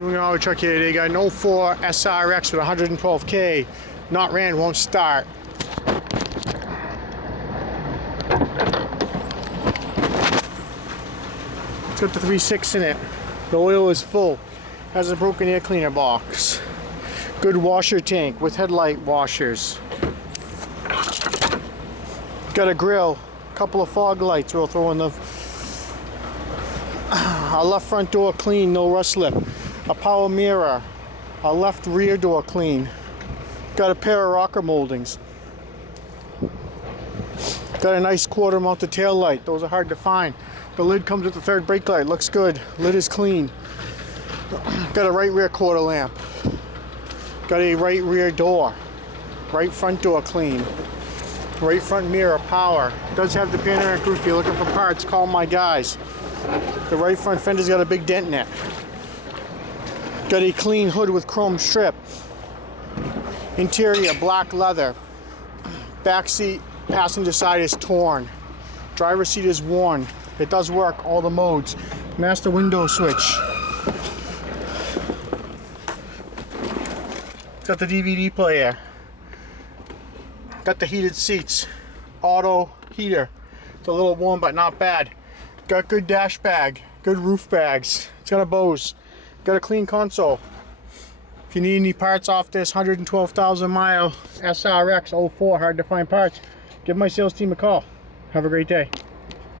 Doing an auto truck here today. Got an 04 SRX with 112K. Not ran, won't start. It's got the 3.6 in it. The oil is full. Has a broken air cleaner box. Good washer tank with headlight washers. Got a grill. Couple of fog lights we'll throw in the... Our left front door clean, no rust slip. A power mirror. Our left rear door clean. Got a pair of rocker moldings. Got a nice quarter mounted tail light. Those are hard to find. The lid comes with the third brake light. Looks good. Lid is clean. Got a right rear quarter lamp. Got a right rear door. Right front door clean. Right front mirror power. Does have the panoramic roof. If you're looking for parts, call my guys. The right front fender's got a big dent in it. Got a clean hood with chrome strip. Interior black leather. Back seat passenger side is torn. Driver's seat is worn. It does work all the modes. Master window switch. It's got the DVD player. Got the heated seats. Auto heater. It's a little warm but not bad. Got good dash bag. Good roof bags. It's got a Bose. Got a clean console. If you need any parts off this 112,000 mile SRX 04 hard to find parts, give my sales team a call. Have a great day.